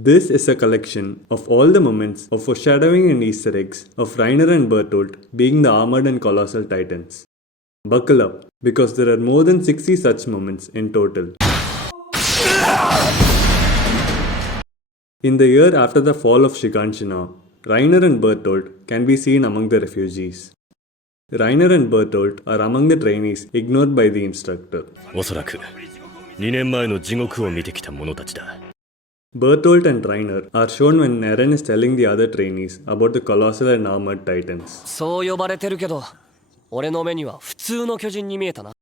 This is a collection of all the moments of foreshadowing and Easter eggs of Reiner and Bertolt being the armored and colossal titans. Buckle up, because there are more than 60 such moments in total. In the year after the fall of Shiganshina, Reiner and Bertolt can be seen among the refugees. Reiner and Bertolt are among the trainees ignored by the instructor. おそらく2年前の地獄を見てきた者たちだ。 Bertholdt and Reiner are shown when Eren is telling the other trainees about the colossal and armored titans. そう呼ばれてるけど、俺の目には普通の巨人に見えたな。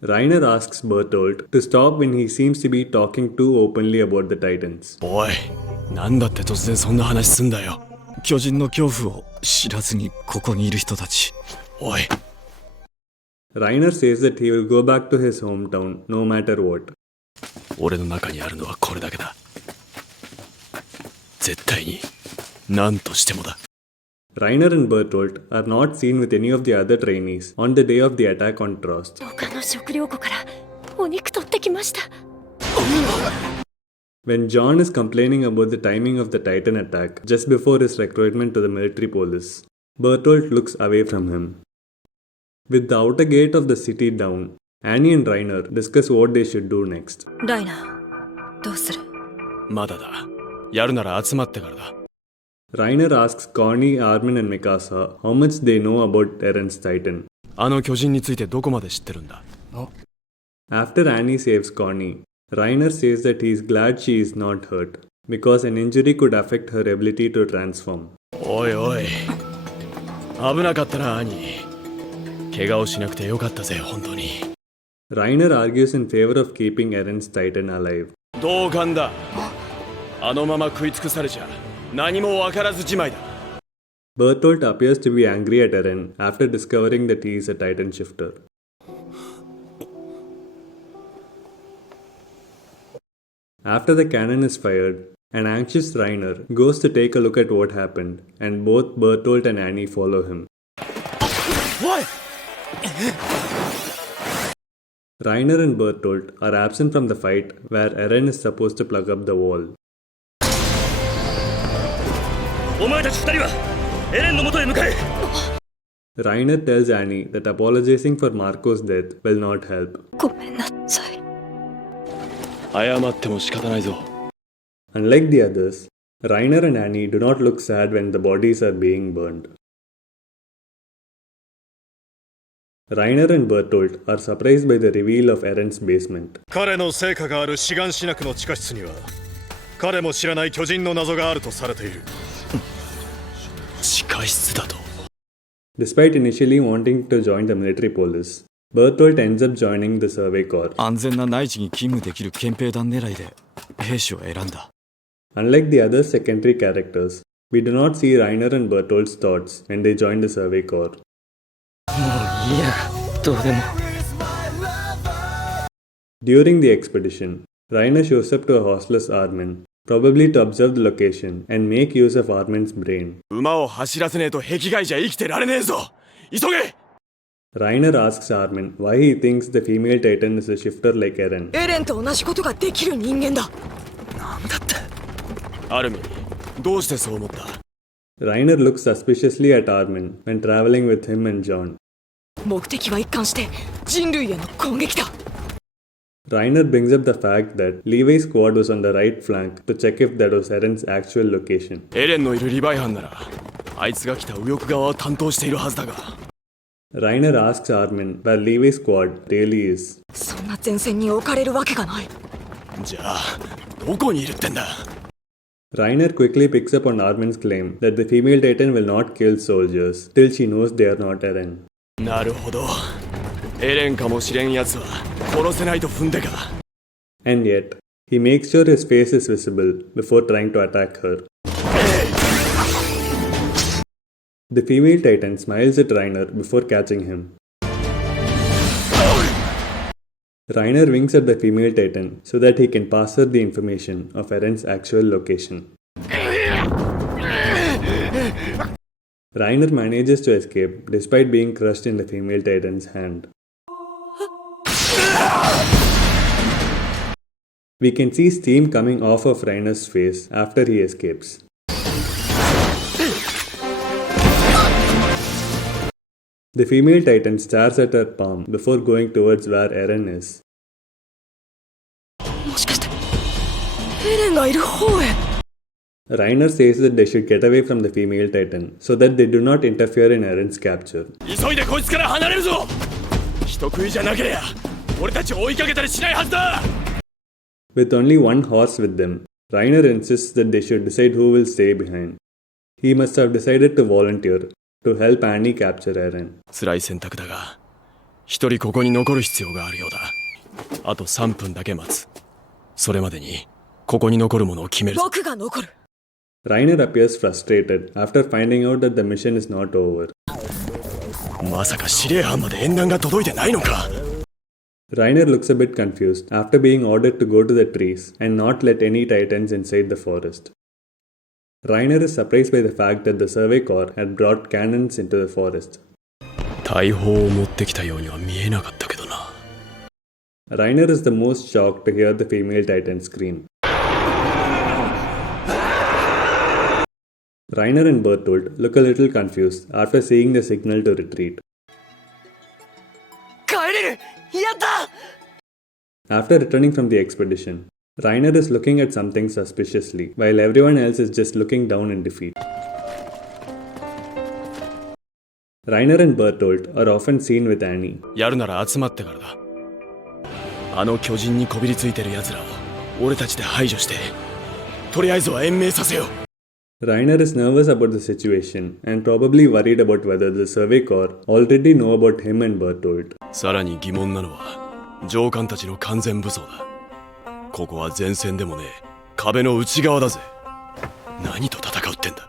Reiner asks Bertholdt to stop when he seems to be talking too openly about the titans. おい、なんだって突然そんな話すんだよ。巨人の恐怖を知らずにここにいる人たち。おい。Reiner says that he will go back to his hometown no matter what. 俺の中にあるのはこれだけだ。絶対に何としてもだ。Reiner and Bertolt are not seen with any of the other trainees on the day of the attack on Trost. 他の食料庫からお肉取ってきました。When John is complaining about the timing of the Titan attack just before his recruitment to the military police, Bertolt looks away from him. With the outer gate of the city down, Annie and Reiner discuss what they should do next. ライナー、どうする？まだだ。やるなら集まってからだ。Reiner asks Connie, Armin and Mikasa how much they know about Eren's Titan. あの巨人についてどこまで知ってるんだ？ After Annie saves Connie, Reiner says that he is glad she is not hurt because an injury could affect her ability to transform. おいおい。危なかったな、兄。怪我をしなくてよかったぜ、本当に。Reiner argues in favor of keeping Eren's Titan alive. 同感だ。あのまま食い尽くされちゃ何もわからずじまいだ。Bertholdt appears to be angry at Eren after discovering that he is a Titan shifter. After the cannon is fired, an anxious Reiner goes to take a look at what happened, and both Bertholdt and Annie follow him. What? Reiner and Bertholdt are absent from the fight where Eren is supposed to plug up the wall. お前たち2人はエレンの元へ向かえ。 Reiner tells Annie that apologizing for Marco's death will not help. ごめんなさい。謝っても仕方ないぞ。Unlike the others, Reiner and Annie do not look sad when the bodies are being burned. Reiner and Bertholdt are surprised by the reveal of Eren's basement. 彼の成果があるシガンシナクの地下室には彼も知らない巨人の謎があるとされている。地下室だと。 Despite initially wanting to join the military police, Bertholdt ends up joining the Survey Corps. 安全な内地に勤務できる憲兵団狙いで兵士を選んだ。 Unlike the other secondary characters, we do not see Reiner and Bertholdt's thoughts when they join the Survey Corps. もういいや、どうでも。During the expedition, Reiner shows up to a hostless Armin, probably to observe the location and make use of Armin's brain. 馬を走らせねえと壁外じゃ生きてられねえぞ。急げ。 Reiner asks Armin why he thinks the female Titan is a shifter like Eren. エレンと同じことができる人間だ。なんだって。アルミン、どうしてそう思った？ Reiner looks suspiciously at Armin when traveling with him and John. 目的は一貫して人類への攻撃だ。Reiner brings up the fact that Levi's squad was on the right flank to check if that was Eren's actual location. エレンのいるリヴァイ班なら、あいつが来た右翼側を担当しているはずだが。Reiner asks Armin where Levi's squad really is. そんな前線に置かれるわけがない。じゃあ、どこにいるってんだ？ Reiner quickly picks up on Armin's claim that the female Titan will not kill soldiers till she knows they are not Eren. なるほど。エレンかもしれんやつは殺せないと踏んでか。 And yet, he makes sure his face is visible before trying to attack her. The female Titan smiles at Reiner before catching him. Reiner winks at the female Titan so that he can pass her the information of Eren's actual location. Reiner manages to escape despite being crushed in the female Titan's hand. We can see steam coming off of Reiner's face after he escapes. The female titan stares at her palm before going towards where Eren is. もしかしてエレンがいる方へ。 Reiner says that they should get away from the female titan so that they do not interfere in Eren's capture. 急いでこいつから離れるぞ。人食いじゃなけりゃ俺たちを追いかけたりしないはずだ。 With only one horse with them, Reiner insists that they should decide who will stay behind. He must have decided to volunteer to help Annie capture Eren. 辛い選択だが一人ここに残る必要があるようだ。あと3分だけ待つ。それまでにここに残るものを決めるぞ。僕が残る。 Reiner appears frustrated after finding out that the mission is not over. まさか司令班まで縁談が届いてないのか。 Reiner looks a bit confused after being ordered to go to the trees and not let any titans inside the forest. Reiner is surprised by the fact that the Survey Corps had brought cannons into the forest. 大砲を持ってきたようには見えなかったけどな。 Reiner is the most shocked to hear the female titan scream. Reiner and Bertholdt look a little confused after seeing the signal to retreat. 帰れる。やった。 After returning from the expedition, Reiner is looking at something suspiciously while everyone else is just looking down in defeat. Reiner and Bertholdt are often seen with Annie. やるなら集まってからだ。あの巨人にこびりついてる奴らを俺たちで排除して、とりあえずは延命させよう。 Reiner is nervous about the situation and probably worried about whether the Survey Corps already know about him and Bertholdt. さらに疑問なのは上官たちの完全武装だ。ここは前線でもねえ、壁の内側だぜ。何と戦うってんだ。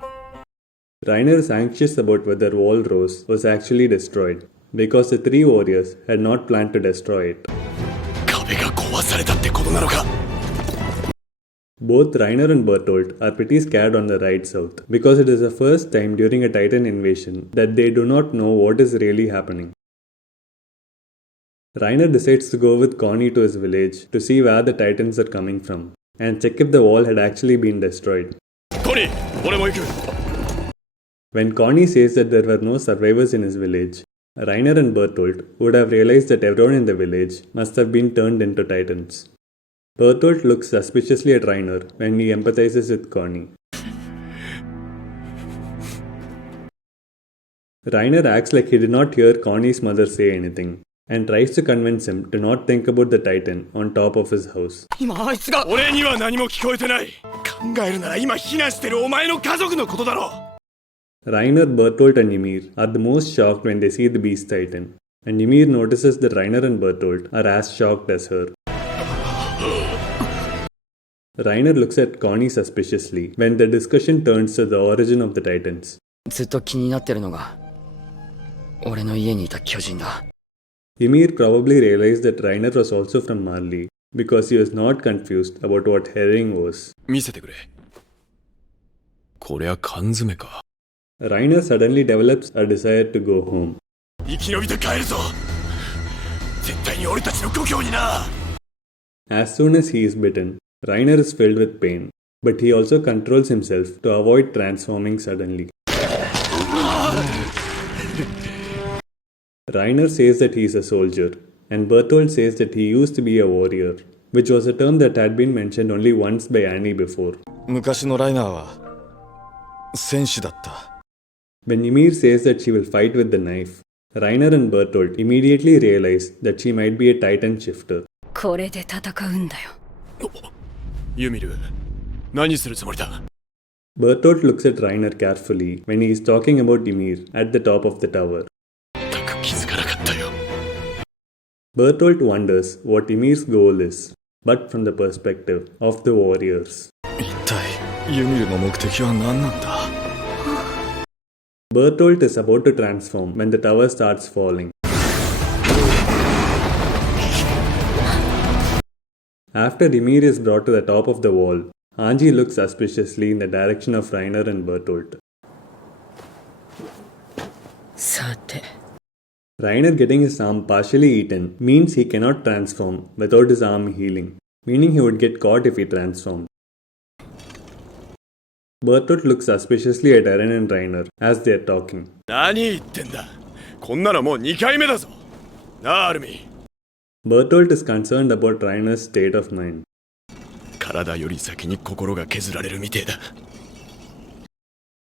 Reiner is anxious about whether Wall Rose was actually destroyed because the three warriors had not planned to destroy it. 壁が壊されたってことなのか。 Both Reiner and Bertholdt are pretty scared on the ride south because it is the first time during a Titan invasion that they do not know what is really happening. Reiner decides to go with Connie to his village to see where the Titans are coming from and check if the wall had actually been destroyed. コニー、俺も行く。 When Connie says that there were no survivors in his village, Reiner and Bertholdt would have realized that everyone in the village must have been turned into Titans. Bertholdt looks suspiciously at Reiner when he empathizes with Connie. Reiner acts like he did not hear Connie's mother say anything and tries to convince him to not think about the Titan on top of his house. 今あいつが。俺には何も聞こえてない。考えるなら今避難してるお前の家族のことだろ。 Reiner, Bertholdt and Ymir are the most shocked when they see the Beast Titan, and Ymir notices that Reiner and Bertholdt are as shocked as her. Reiner looks at Connie suspiciously when the discussion turns to the origin of the Titans. ずっと気になってるのが俺の家にいた巨人だ。 Ymir probably realized that Reiner was also from Marley because he was not confused about what herring was. 見せてくれ。こりゃ缶詰か。 Reiner suddenly develops a desire to go home. 生き延びて帰るぞ。絶対に俺たちの故郷にな。 As soon as he is bitten, Reiner is filled with pain, but he also controls himself to avoid transforming suddenly. Reiner says that he is a soldier, and Bertholdt says that he used to be a warrior, which was a term that had been mentioned only once by Annie before. 昔のライナーは戦士だった。 When Ymir says that she will fight with the knife, Reiner and Bertholdt immediately realize that she might be a Titan shifter. これで戦うんだよ。ユミル、何するつもりだ。 Bertholdt looks at Reiner carefully when he is talking about Ymir at the top of the tower. 全く気づかなかったよ。 Bertholdt wonders what Ymir's goal is, but from the perspective of the warriors. 一体ユミルの目的は何なんだ。 Bertholdt is about to transform when the tower starts falling. After Ymir is brought to the top of the wall, Hanji looks suspiciously in the direction of Reiner and Bertholdt. さて Reiner getting his arm partially eaten means he cannot transform without his arm healing, meaning he would get caught if he transformed. Bertholdt looks suspiciously at Eren and Reiner as they are talking. 何言ってんだ。こんなのもう2回目だぞ。なあ、アルミ。Bertholdt is concerned about Reiner's state of mind. 体より先に心が削られるみてえだ。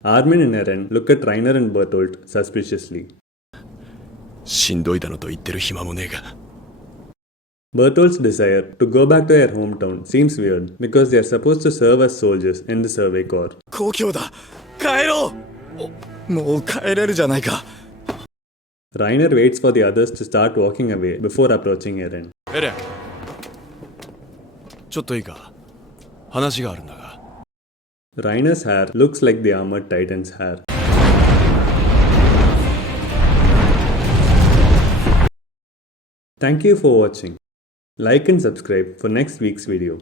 Armin and Eren look at Reiner and Bertholdt suspiciously. しんどいだのと言ってる暇もねえが。Bertholdt's desire to go back to their hometown seems weird because they are supposed to serve as soldiers in the Survey Corps. 故郷だ帰ろうもう帰れるじゃないか Reiner waits for the others to start walking away before approaching Eren. エレン。ちょっといいか。話があるんだが。Reiner's hair looks like the armored titan's hair. Thank you for watching. Like and subscribe for next week's video.